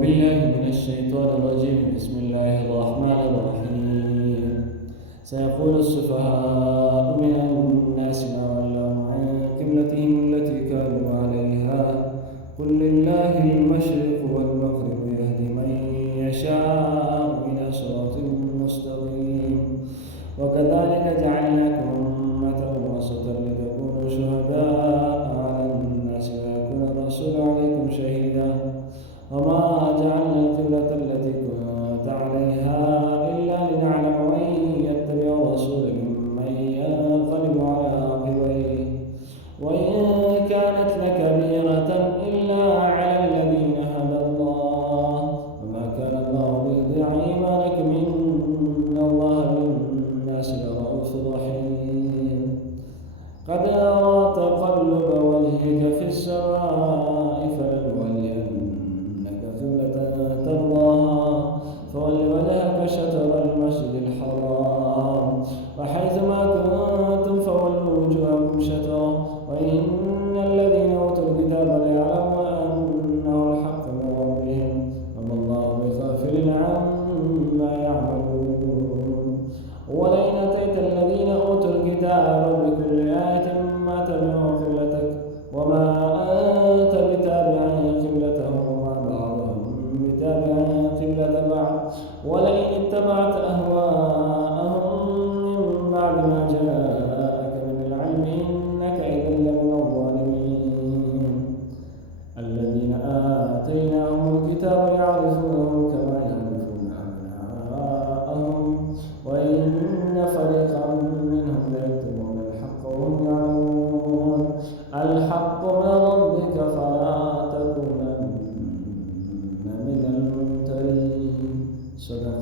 بالله من الشيطان الرجيم. بسم الله الرحمن الرحيم. سيقول السفهاء من الناس ما ولاهم عن قبلتهم التي كانوا عليها قل لله المشرق والمغرب يهدي من يشاء إلى صراط مستقيم. وكذلك جعلناكم أمة وسطا لتكونوا شهداء على الناس ويكون الرسول عليكم شهيدا. وما جعلنا القبلة التي كنت عليها إلا لنعلم من يتبع الرسول ممن ينقلب على عقبيه وإن كانت لكبيرة إلا على الذين هدى الله وما كان الله ليضيع إيمانكم إن الله بالناس لرءوف رحيم. قد أرى تقلب وجهك في السماء فلنولينك قبلة ترضاها فول وجهك شطر المسجد الحرام وحيثما كنتم فولوا وجوهكم شطره وإن الذين أوتوا الكتاب ليعلمون أنه الحق من ربهم وما الله بغافل عما يعملون. ولئن أتيت الذين أوتوا الكتاب بكل آية ما تبعوا قبلتك وما أنت بتابع قبلتهم وما بعضهم بتابع قبلة بعض ولئن اتبعت أهواءهم من بعد ما جاءك من العلم إنك إذا لمن الظالمين. الذين آتيناهم الكتاب يعرفونه كما يعرفون أبناءهم وإن فريقا منهم ليكتمون الحق وهم يعلمون. الحق من ربك فلا تكونن من الممترين. صدق